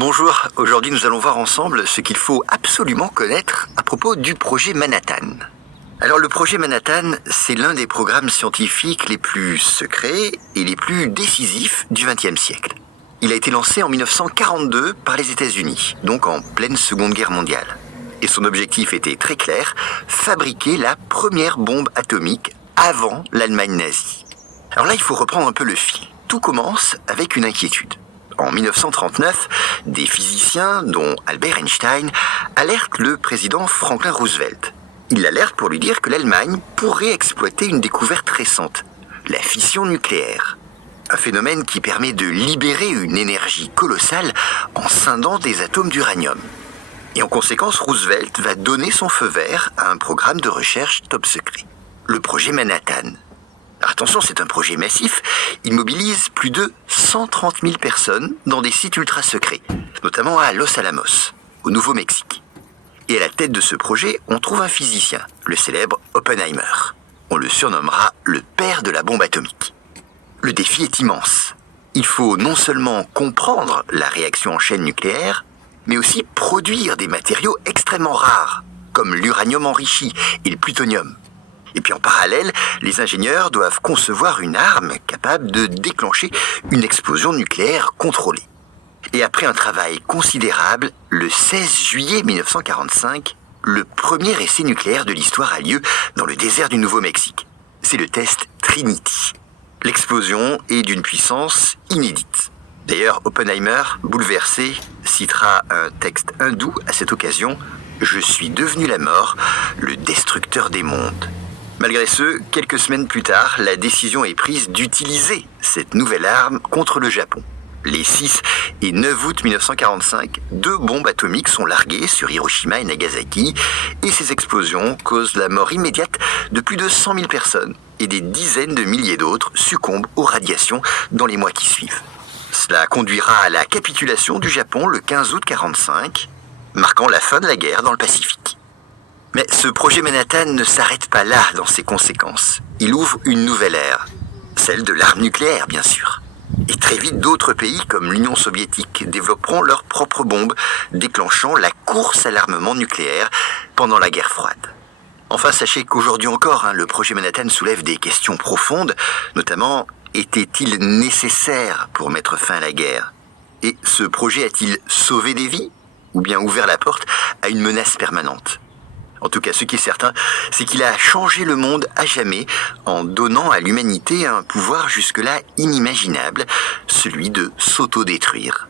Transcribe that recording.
Bonjour, aujourd'hui nous allons voir ensemble ce qu'il faut absolument connaître à propos du projet Manhattan. Alors le projet Manhattan, c'est l'un des programmes scientifiques les plus secrets et les plus décisifs du XXe siècle. Il a été lancé en 1942 par les États-Unis, donc en pleine Seconde Guerre mondiale. Et son objectif était très clair, fabriquer la première bombe atomique avant l'Allemagne nazie. Alors là, il faut reprendre un peu le fil. Tout commence avec une inquiétude. En 1939, des physiciens, dont Albert Einstein, alertent le président Franklin Roosevelt. Ils l'alertent pour lui dire que l'Allemagne pourrait exploiter une découverte récente, la fission nucléaire. Un phénomène qui permet de libérer une énergie colossale en scindant des atomes d'uranium. Et en conséquence, Roosevelt va donner son feu vert à un programme de recherche top secret, le projet Manhattan. Alors attention, c'est un projet massif. Il mobilise plus de 130 000 personnes dans des sites ultra secrets, notamment à Los Alamos, au Nouveau-Mexique. Et à la tête de ce projet, on trouve un physicien, le célèbre Oppenheimer. On le surnommera le père de la bombe atomique. Le défi est immense. Il faut non seulement comprendre la réaction en chaîne nucléaire, mais aussi produire des matériaux extrêmement rares, comme l'uranium enrichi et le plutonium. Et puis en parallèle, les ingénieurs doivent concevoir une arme capable de déclencher une explosion nucléaire contrôlée. Et après un travail considérable, le 16 juillet 1945, le premier essai nucléaire de l'histoire a lieu dans le désert du Nouveau-Mexique. C'est le test Trinity. L'explosion est d'une puissance inédite. D'ailleurs, Oppenheimer, bouleversé, citera un texte hindou à cette occasion « Je suis devenu la mort, le destructeur des mondes ». Malgré ce, quelques semaines plus tard, la décision est prise d'utiliser cette nouvelle arme contre le Japon. Les 6 et 9 août 1945, 2 bombes atomiques sont larguées sur Hiroshima et Nagasaki et ces explosions causent la mort immédiate de plus de 100 000 personnes et des dizaines de milliers d'autres succombent aux radiations dans les mois qui suivent. Cela conduira à la capitulation du Japon le 15 août 1945, marquant la fin de la guerre dans le Pacifique. Mais ce projet Manhattan ne s'arrête pas là dans ses conséquences. Il ouvre une nouvelle ère, celle de l'arme nucléaire bien sûr. Et très vite d'autres pays comme l'Union soviétique développeront leurs propres bombes, déclenchant la course à l'armement nucléaire pendant la guerre froide. Enfin, sachez qu'aujourd'hui encore, le projet Manhattan soulève des questions profondes, notamment était-il nécessaire pour mettre fin à la guerre? Et ce projet a-t-il sauvé des vies ou bien ouvert la porte à une menace permanente? En tout cas, ce qui est certain, c'est qu'il a changé le monde à jamais en donnant à l'humanité un pouvoir jusque-là inimaginable, celui de s'autodétruire.